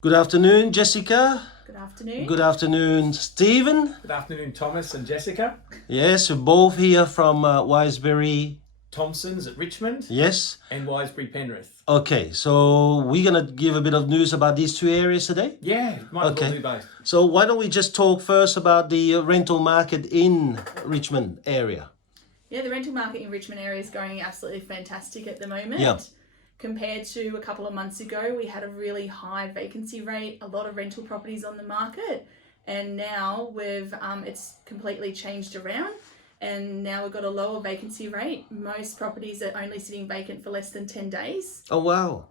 Good afternoon, Jessica. Good afternoon. Good afternoon, Stephen. Good afternoon, Thomas and Jessica. Yes, we're both here from Wiseberry. Thompsons at Richmond Yes. and Wiseberry Penrith. Okay, so we're gonna give a bit of news about these two areas today. Yeah, might as well Okay. do both. So why don't we just talk first about the rental market in Richmond area? Yeah, the rental market in Richmond area is going absolutely fantastic at the moment. Yeah. Compared to a couple of months ago, we had a really high vacancy rate, a lot of rental properties on the market, and now it's completely changed around, and now we've got a lower vacancy rate. Most properties are only sitting vacant for less than 10 days. Oh wow!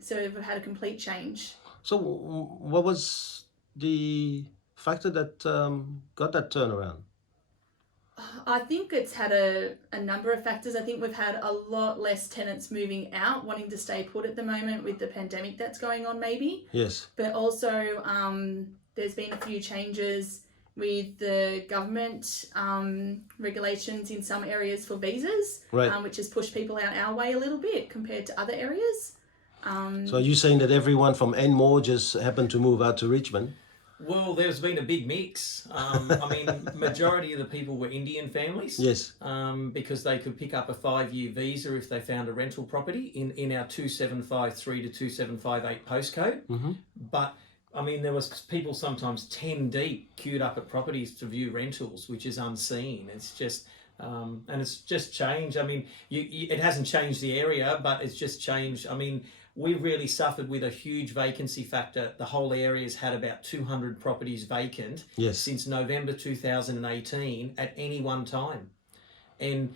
So we've had a complete change. So what was the factor that got that turnaround? I think it's had a number of factors. I think we've had a lot less tenants moving out, wanting to stay put at the moment with the pandemic that's going on maybe. Yes. But also there's been a few changes with the government regulations in some areas for visas, Right. which has pushed people out our way a little bit compared to other areas. So are you saying that everyone from Enmore just happened to move out to Richmond? Well, there's been a big mix. Majority of the people were Indian families. Yes. Because they could pick up a 5-year visa if they found a rental property in our 2753 to 2758 postcode. Mm-hmm. But there was people sometimes 10 deep queued up at properties to view rentals, which is unseen. It's just and it's just changed. It hasn't changed the area, but it's just changed. We've really suffered with a huge vacancy factor. The whole area's had about 200 properties vacant. Yes. Since November 2018 at any one time. And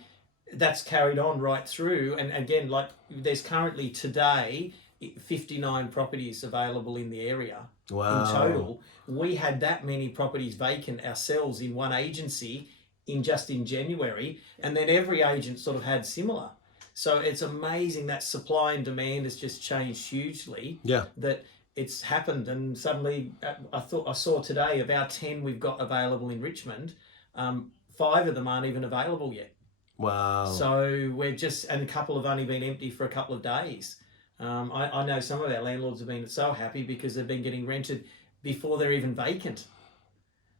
that's carried on right through. And again, like there's currently today 59 properties available in the area. Wow. In total. We had that many properties vacant ourselves in one agency in January, and then every agent sort of had similar. So it's amazing that supply and demand has just changed hugely. Yeah. That it's happened, and suddenly I saw today about 10 we've got available in Richmond. 5 of them aren't even available yet. Wow. So and a couple have only been empty for a couple of days. I know some of our landlords have been so happy because they've been getting rented before they're even vacant.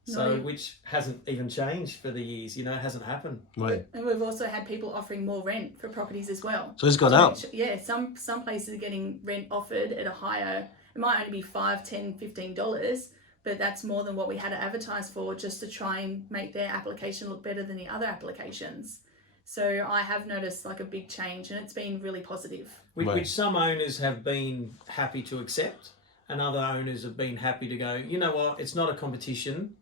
So, which hasn't even changed for the years, it hasn't happened. Right. And we've also had people offering more rent for properties as well. So it's gone up. Yeah, some places are getting rent offered at a higher, it might only be $5, $10, $15, but that's more than what we had to advertise for, just to try and make their application look better than the other applications. So I have noticed like a big change, and it's been really positive. Which some owners have been happy to accept, and other owners have been happy to go, you know what, it's not a competition.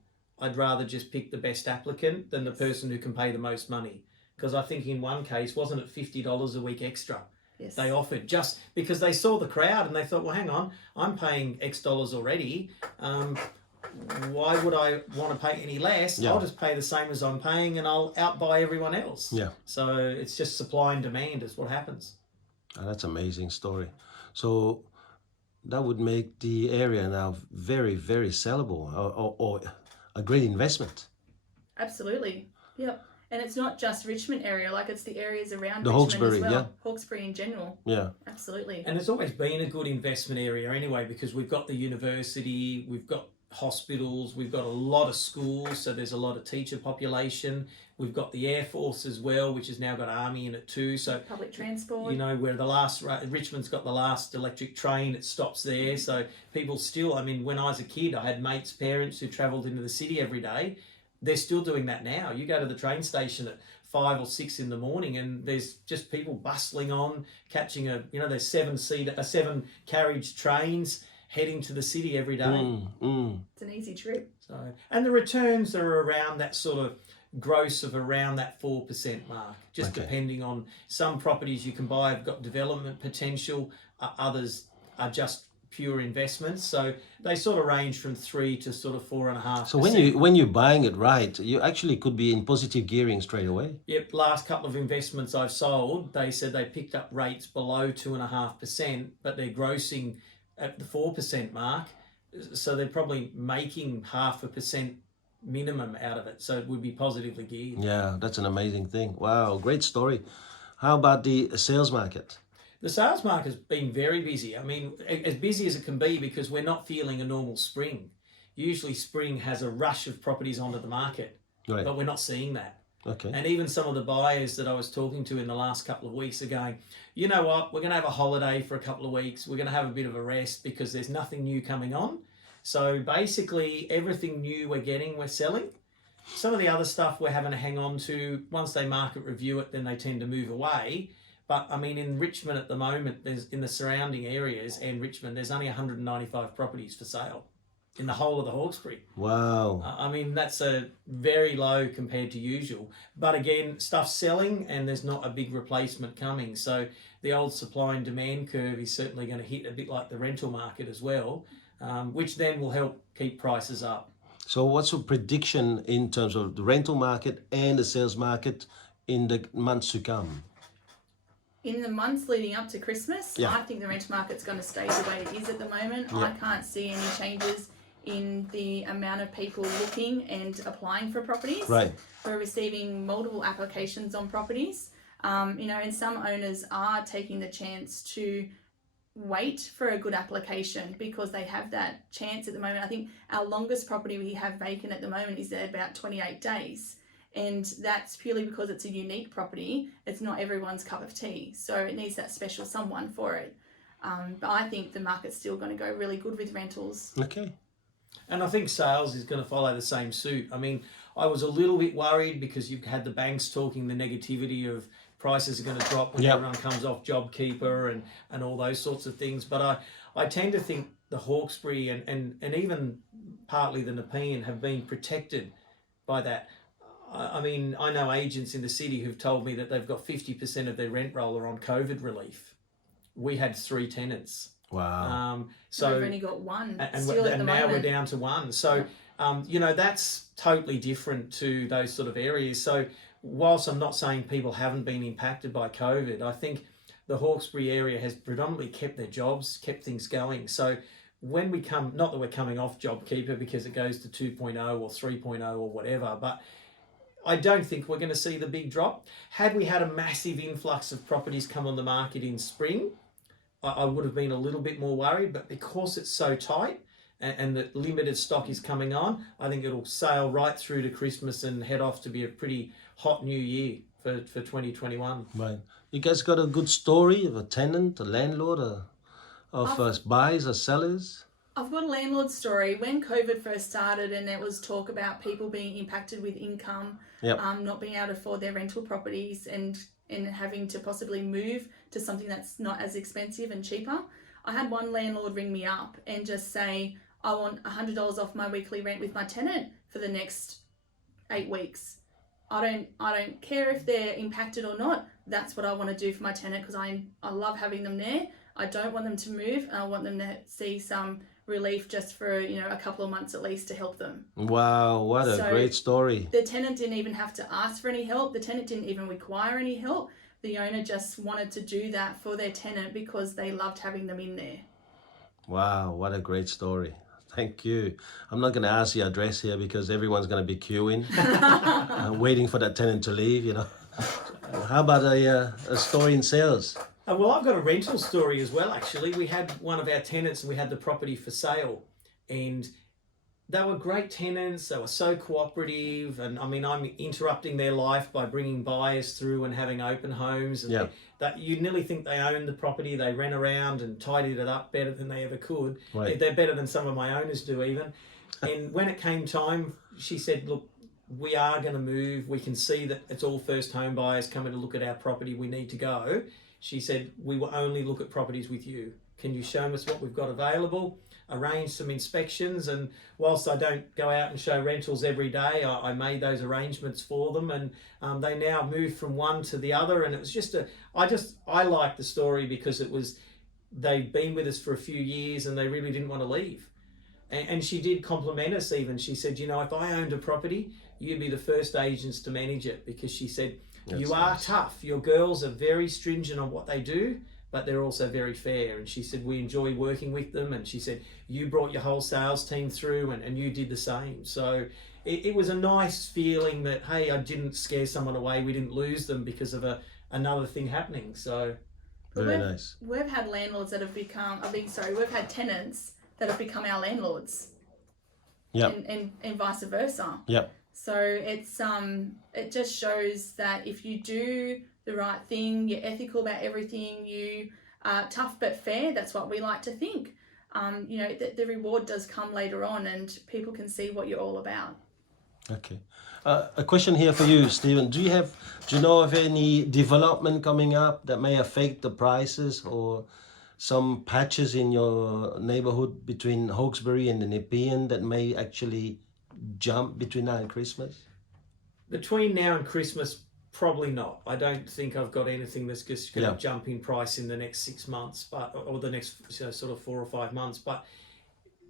I'd rather just pick the best applicant than the person who can pay the most money. Because I think in one case, wasn't it $50 a week extra? Yes. They offered just because they saw the crowd and they thought, well, hang on, I'm paying X dollars already. Why would I want to pay any less? Yeah. I'll just pay the same as I'm paying and I'll outbuy everyone else. Yeah. So it's just supply and demand is what happens. Oh, that's an amazing story. So that would make the area now very, very sellable, or a great investment. Absolutely. Yep. And it's not just Richmond area, like it's the areas around The Richmond Hawkesbury, as well. yeah. Hawkesbury in general. Yeah. Absolutely. And it's always been a good investment area anyway, because we've got the university, we've got hospitals, we've got a lot of schools, so there's a lot of teacher population. We've got the Air Force as well, which has now got Army in it too. So public transport. where Richmond's got the last electric train, it stops there. So people still, when I was a kid, I had mates' parents who travelled into the city every day. They're still doing that now. You go to the train station at 5 or 6 in the morning and there's just people bustling on, catching there's 7 carriage trains heading to the city every day. It's an easy trip. So, and the returns are around that sort of gross of around that 4% mark, just depending on some properties you can buy have got development potential, others are just pure investments. So they sort of range from 3 to sort of 4.5%. So when you're buying it right, you actually could be in positive gearing straight away. Yep, last couple of investments I've sold, they said they picked up rates below 2.5%, but they're grossing at the 4% mark. So they're probably making 0.5% minimum out of it. So it would be positively geared. Yeah, that's an amazing thing. Wow, great story. How about the sales market? The sales market's been very busy. I mean, as busy as it can be because we're not feeling a normal spring. Usually spring has a rush of properties onto the market, Right. but we're not seeing that. Okay. And even some of the buyers that I was talking to in the last couple of weeks are going, you know what, we're going to have a holiday for a couple of weeks. We're going to have a bit of a rest because there's nothing new coming on. So basically everything new we're getting, we're selling. Some of the other stuff we're having to hang on to. Once they market review it, then they tend to move away. But I mean, in Richmond at the moment, there's in the surrounding areas and Richmond, there's only 195 properties for sale in the whole of the Hawkesbury. Wow. I mean, that's a very low compared to usual. But again, stuff's selling and there's not a big replacement coming. So the old supply and demand curve is certainly going to hit a bit like the rental market as well, which then will help keep prices up. So what's your prediction in terms of the rental market and the sales market in the months to come? In the months leading up to Christmas, Yeah. I think the rental market's going to stay the way it is at the moment. Yeah. I can't see any changes in the amount of people looking and applying for properties. Right. We're receiving multiple applications on properties, and some owners are taking the chance to wait for a good application because they have that chance at the moment. I think our longest property we have vacant at the moment is at about 28 days. And that's purely because it's a unique property. It's not everyone's cup of tea. So it needs that special someone for it. But I think the market's still going to go really good with rentals. Okay. And I think sales is going to follow the same suit. I mean, I was a little bit worried because you've had the banks talking the negativity of prices are going to drop when Yep. everyone comes off JobKeeper and all those sorts of things. But I tend to think the Hawkesbury and even partly the Nepean have been protected by that. I mean, I know agents in the city who've told me that they've got 50% of their rent roller on COVID relief. We had 3 tenants. Wow. So we've only got one and still at the now moment. we're down to 1. So, that's totally different to those sort of areas. So whilst I'm not saying people haven't been impacted by COVID, I think the Hawkesbury area has predominantly kept their jobs, kept things going. So when we come, not that we're coming off JobKeeper because it goes to 2.0 or 3.0 or whatever, but I don't think we're going to see the big drop. Had we had a massive influx of properties come on the market in spring, I would have been a little bit more worried, but because it's so tight and the limited stock is coming on, I think it'll sail right through to Christmas and head off to be a pretty hot new year for 2021. Right. You guys got a good story of a tenant, a landlord, of buyers or sellers? I've got a landlord story. When COVID first started and there was talk about people being impacted with income, Yep. not being able to afford their rental properties and having to possibly move to something that's not as expensive and cheaper, I had one landlord ring me up and just say, I want $100 off my weekly rent with my tenant for the next 8 weeks. I don't care if they're impacted or not. That's what I want to do for my tenant because I love having them there. I don't want them to move and I want them to see some relief just for a couple of months at least to help them. Wow, what a great story. The tenant didn't even have to ask for any help. The tenant didn't even require any help. The owner just wanted to do that for their tenant because they loved having them in there. Wow, what a great story. Thank you. I'm not going to ask the address here because everyone's going to be queuing, waiting for that tenant to leave, How about a story in sales? Well, I've got a rental story as well, actually. We had one of our tenants and we had the property for sale. And they were great tenants. They were so cooperative. And I mean, I'm interrupting their life by bringing buyers through and having open homes. And Yeah. that you nearly think they own the property. They ran around and tidied it up better than they ever could. Right. They're better than some of my owners do even. And when it came time, she said, look, we are going to move. We can see that it's all first home buyers coming to look at our property. We need to go. She said, we will only look at properties with you. Can you show us what we've got available? Arrange some inspections. And whilst I don't go out and show rentals every day, I made those arrangements for them. And they now moved from one to the other. And it was I like the story because they've been with us for a few years and they really didn't want to leave. And she did compliment us even. She said, if I owned a property, you'd be the first agents to manage it, because she said, you are tough. Your girls are very stringent on what they do, but they're also very fair. And she said, we enjoy working with them. And she said, you brought your whole sales team through and you did the same. So it was a nice feeling that, hey, I didn't scare someone away. We didn't lose them because of another thing happening. So But Very nice. We've had landlords that have become, we've had tenants that have become our landlords. Yep. And vice versa. Yep. So it just shows that if you do the right thing, you're ethical about everything, you are tough but fair, that's what we like to think. The reward does come later on and people can see what you're all about. Okay. A question here for you, Stephen. Do you know of any development coming up that may affect the prices, or some patches in your neighborhood between Hawkesbury and the Nepean that may actually jump between now and Christmas? Between now and Christmas, probably not. I don't think I've got anything that's just going to jump in price in the next 6 months, or the next sort of 4 or 5 months. But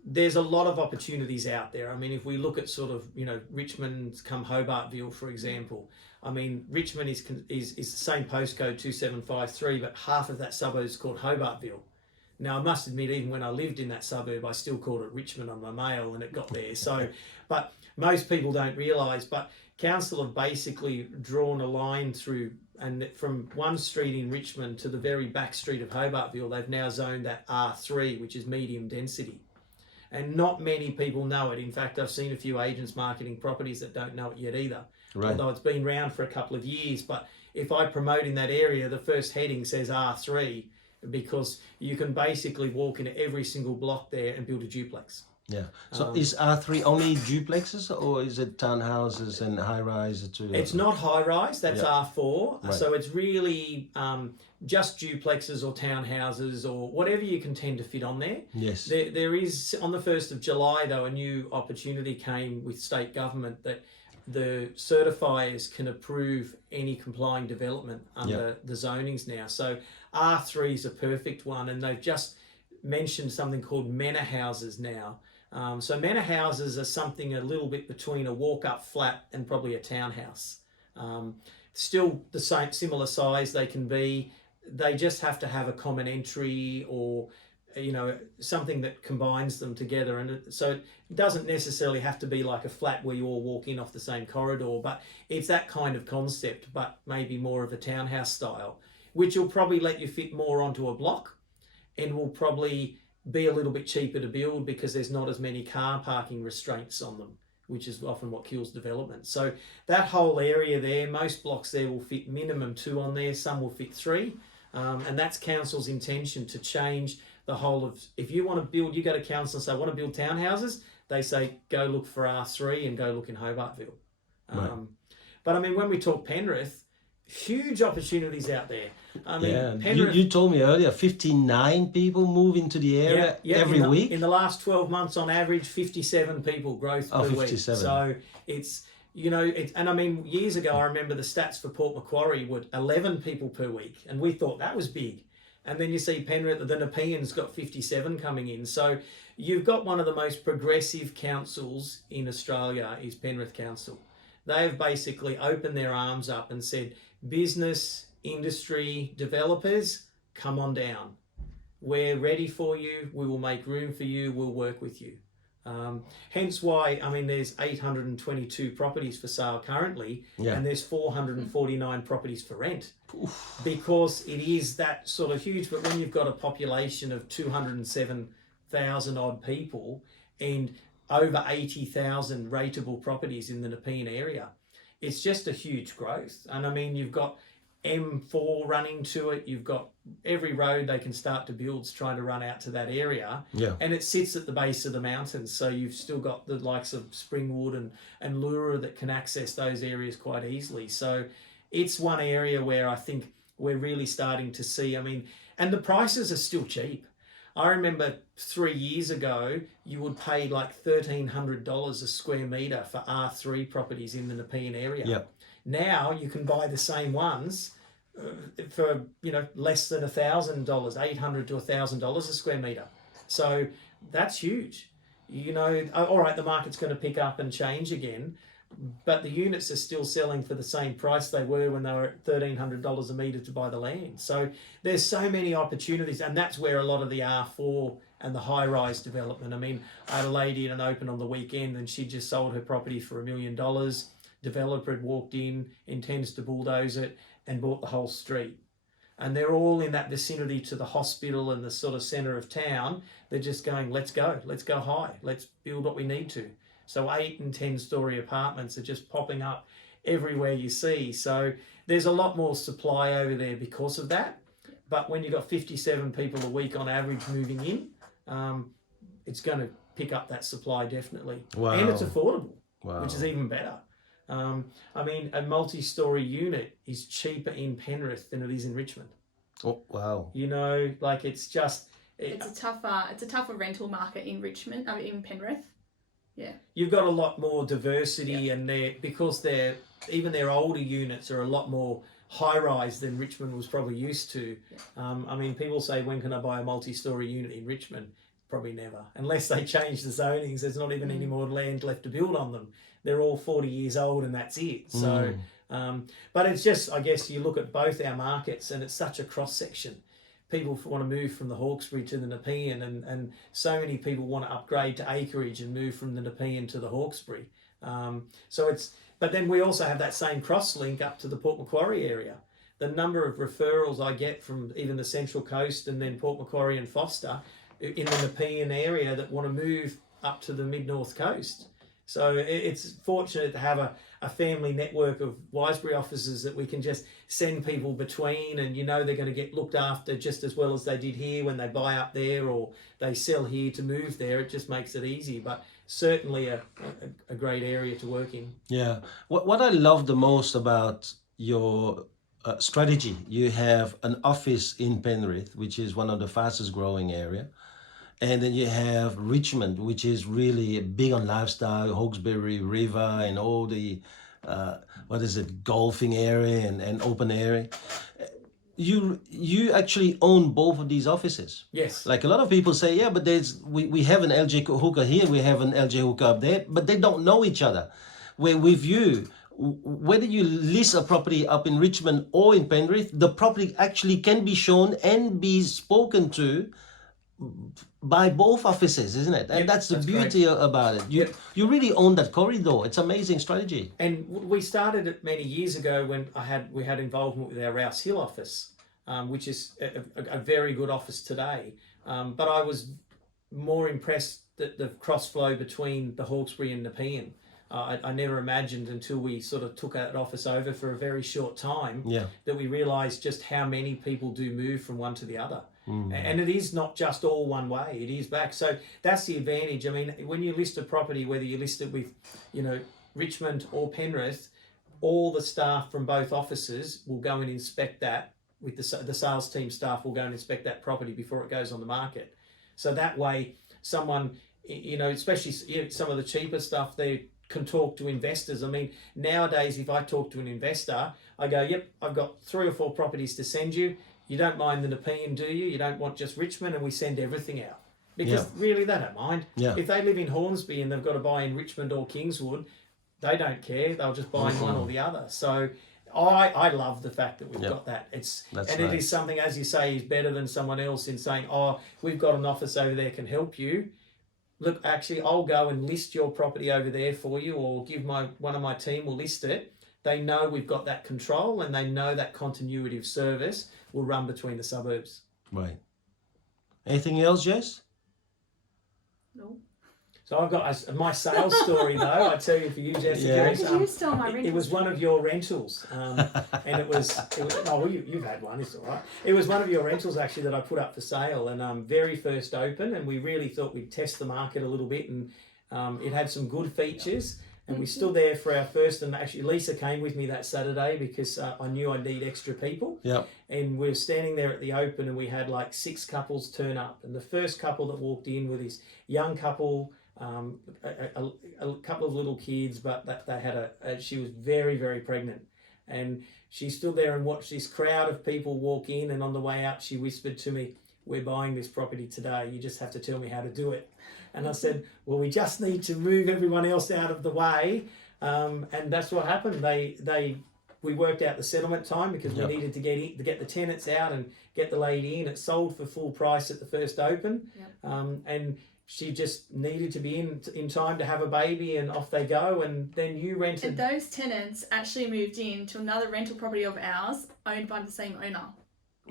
there's a lot of opportunities out there. I mean, if we look at sort of, Richmond come Hobartville, for example. I mean, Richmond is the same postcode, 2753, but half of that suburb is called Hobartville. Now, I must admit, even when I lived in that suburb, I still called it Richmond on my mail and it got there. So, but most people don't realise, but council have basically drawn a line through, and from one street in Richmond to the very back street of Hobartville, they've now zoned that R3, which is medium density. And not many people know it. In fact, I've seen a few agents marketing properties that don't know it yet either. Right. Although it's been around for a couple of years. But if I promote in that area, the first heading says R3, because you can basically walk into every single block there and build a duplex. Yeah. So is R3 only duplexes, or is it townhouses and high-rise too? It's not high-rise, that's R4. Right. So it's really just duplexes or townhouses or whatever you can tend to fit on there. Yes. There is, on the 1st of July, though, a new opportunity came with state government that the certifiers can approve any complying development under the zonings now. So R3 is a perfect one, and they've just mentioned something called manor houses now. So manor houses are something a little bit between a walk-up flat and probably a townhouse. Still the same, similar size they can be. They just have to have a common entry or, something that combines them together. And so it doesn't necessarily have to be like a flat where you all walk in off the same corridor, but it's that kind of concept, but maybe more of a townhouse style, which will probably let you fit more onto a block and will probably be a little bit cheaper to build because there's not as many car parking restraints on them, which is often what kills development. So that whole area there, most blocks there will fit minimum 2 on there, some will fit 3. And that's council's intention to change the whole of, if you want to build, you go to council and say, I want to build townhouses, they say, go look for R3 and go look in Hobartville. Right. But I mean, when we talk Penrith, huge opportunities out there. I mean, Penrith, you told me earlier, 59 people move into the area every week? In the last 12 months, on average, 57 people growth per 57. week. So it's, and I mean, years ago, I remember the stats for Port Macquarie were 11 people per week, and we thought that was big. And then you see Penrith, the Nepean's got 57 coming in. So you've got one of the most progressive councils in Australia is Penrith Council. They have basically opened their arms up and said, business, industry, developers, come on down. We're ready for you. We will make room for you. We'll work with you. Hence why, I mean, there's 822 properties for sale currently, and there's 449 properties for rent. Oof. Because it is that sort of huge. But when you've got a population of 207,000 odd people and over 80,000 rateable properties in the Nepean area, it's just a huge growth. And I mean, you've got M4 running to it. You've got every road they can start to build's trying to run out to that area. Yeah. And it sits at the base of the mountains. So you've still got the likes of Springwood and Lura that can access those areas quite easily. So it's one area where I think we're really starting to see, I mean, and the prices are still cheap. I remember 3 years ago, you would pay like $1,300 a square metre for R3 properties in the Nepean area. Yep. Now you can buy the same ones for less than $1,000, $800 to $1,000 a square metre. So that's huge. All right, the market's going to pick up and change again, but the units are still selling for the same price they were when they were at $1,300 a metre to buy the land. So there's so many opportunities, and that's where a lot of the R4 and the high-rise development. I mean, I had a lady in an open on the weekend, and she just sold her property for $1 million. Developer had walked in, intends to bulldoze it, and bought the whole street. and they're all in that vicinity to the hospital and the sort of centre of town. They're just going, let's go high, let's build what we need to. So 8 and 10 story apartments are just popping up everywhere you see. So there's a lot more supply over there because of that. But when you've got 57 people a week on average moving in, it's going to pick up that supply definitely. Wow. And it's affordable, Wow. which is even better. I mean, a multi-story unit is cheaper in Penrith than it is in Richmond. Oh, wow. You know, like it's just... It's a tougher rental market in Richmond, in Penrith. Yeah. You've got a lot more diversity, and because their older units are a lot more high-rise than Richmond was probably used to. Yeah. I mean, people say, when can I buy a multi-story unit in Richmond? Probably never, unless they change the zonings. There's not even any more land left to build on them. They're all 40 years old and that's it. So, but it's just, I guess you look at both our markets and it's such a cross-section. People want to move from the Hawkesbury to the Nepean, and so many people want to upgrade to acreage and move from the Nepean to the Hawkesbury. But then we also have that same cross-link up to the Port Macquarie area. The number of referrals I get from even the Central Coast and then Port Macquarie and Foster in the Nepean area that want to move up to the mid-north coast. So it's fortunate to have a family network of Wiseberry offices that we can just send people between, and you know they're going to get looked after just as well as they did here when they buy up there or they sell here to move there. It just makes it easy, but certainly a great area to work in. Yeah. What I love the most about your strategy, you have an office in Penrith, which is one of the fastest growing area. And then you have Richmond, which is really big on lifestyle, Hawkesbury River and all the, golfing area and open area. You actually own both of these offices. Yes. Like a lot of people say, yeah, but we have an LG hooker here, we have an LG hooker up there, but they don't know each other. Where with you, whether you list a property up in Richmond or in Penrith, the property actually can be shown and be spoken to by both offices, isn't it? And that's the beauty about it. You really own that corridor. It's amazing strategy. And we started it many years ago when we had involvement with our Rouse Hill office, which is a very good office today. But I was more impressed that the cross flow between the Hawkesbury and Nepean. I never imagined until we sort of took that office over for a very short time that we realised just how many people do move from one to the other. And it is not just all one way, it is back. So that's the advantage. I mean, when you list a property, whether you list it with, Richmond or Penrith, all the staff from both offices will go and inspect that. With the sales team staff will go and inspect that property before it goes on the market. So that way, someone, especially some of the cheaper stuff, they can talk to investors. I mean, nowadays, if I talk to an investor, I go, yep, I've got 3 or 4 properties to send you. You don't mind the Nepean, do you? You don't want just Richmond, and we send everything out. Because really, they don't mind. Yeah. If they live in Hornsby and they've got to buy in Richmond or Kingswood, they don't care. They'll just buy in one or the other. So I love the fact that we've got that. It is something, as you say, is better than someone else in saying, oh, we've got an office over there can help you. Look, actually, I'll go and list your property over there for you, or give one of my team will list it. They know we've got that control, and they know that continuity of service will run between the suburbs. Right. Anything else, Jess? No. So I've got my sales story, though. I tell you, for you, Jessica. Yeah. You stole my rentals. It was one of your rentals, and it was. Oh, you've had one. It's all right. It was one of your rentals actually that I put up for sale, and very first open, and we really thought we'd test the market a little bit, and it had some good features. And we stood there for our first, and actually Lisa came with me that Saturday because I knew I'd need extra people. Yeah. And we were standing there at the open, and we had like 6 couples turn up. And the first couple that walked in were this young couple, a couple of little kids, but they had she was very, very pregnant. And she stood there and watched this crowd of people walk in, and on the way out, she whispered to me, "We're buying this property today. You just have to tell me how to do it." And I said, well, we just need to move everyone else out of the way. And that's what happened. We worked out the settlement time because we needed to get the tenants out and get the lady in. It sold for full price at the first open. Yep. And she just needed to be in time to have a baby, and off they go. And then you rented. And those tenants actually moved in to another rental property of ours owned by the same owner.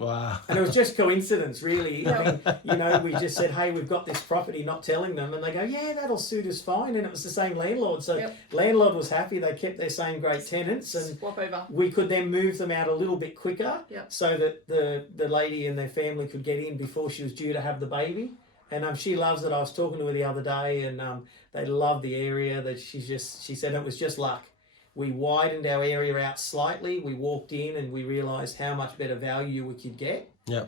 Wow. And it was just coincidence, really. I mean, you know, we just said, hey, we've got this property, not telling them. And they go, yeah, that'll suit us fine. And it was the same landlord. So landlord was happy. They kept their same great tenants. And swap over. we could then move them out a little bit quicker Yep. so that the lady and their family could get in before she was due to have the baby. And she loves it. I was talking to her the other day, and they love the area. That she said it was just luck. We widened our area out slightly. We walked in and we realised how much better value we could get. Yeah.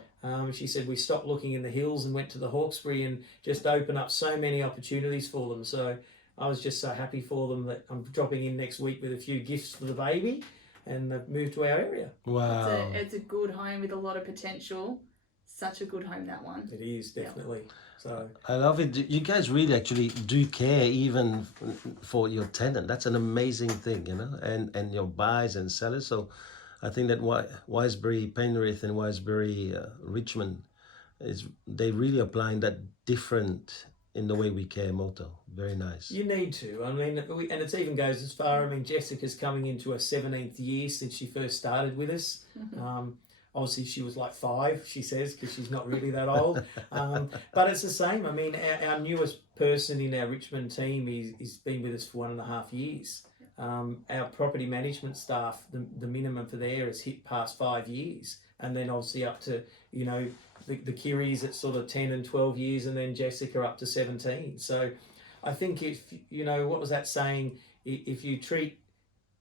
She said we stopped looking in the hills and went to the Hawkesbury and just opened up so many opportunities for them. So I was just so happy for them that I'm dropping in next week with a few gifts for the baby, and they've moved to our area. Wow. It's a good home with a lot of potential. Such a good home, that one. It is, definitely. So I love it. You guys really actually do care even for your tenant. That's an amazing thing, you know, and your buyers and sellers. So I think that Wiseberry Penrith and Wiseberry Richmond, they really applying that different in the way we care motto. Very nice. you need to. I mean, and it even goes as far. I mean, Jessica's coming into her 17th year since she first started with us. Obviously, she was like 5, she says, because she's not really that old. But it's the same. I mean, our newest person in our Richmond team is been with us for 1.5 years. Our property management staff, the minimum for there is hit past 5 years. And then obviously up to, you know, the Kiris at sort of 10 and 12 years, and then Jessica up to 17. So I think if, you know, what was that saying? If you treat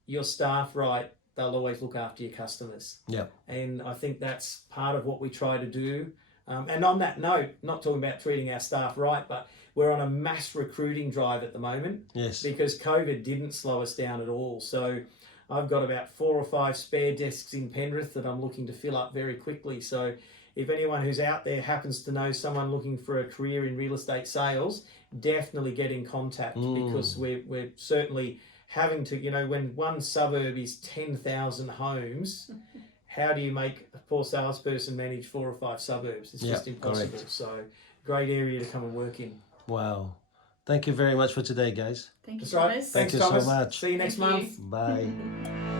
your staff right, they'll always look after your customers. Yeah. And I think that's part of what we try to do. And on that note, not talking about treating our staff right, but we're on a mass recruiting drive at the moment. Yes. Because COVID didn't slow us down at all. So I've got about 4 or 5 spare desks in Penrith that I'm looking to fill up very quickly. So if anyone who's out there happens to know someone looking for a career in real estate sales, definitely get in contact, because we're certainly having to, you know, when one suburb is 10,000 homes, how do you make a poor salesperson manage 4 or 5 suburbs? It's just impossible. Correct. So great area to come and work in. Wow. Thank you very much for today, guys. Thank you, That's right. Thomas. Thanks, Thank you so Thomas. much. See you next Thank month. you. Bye.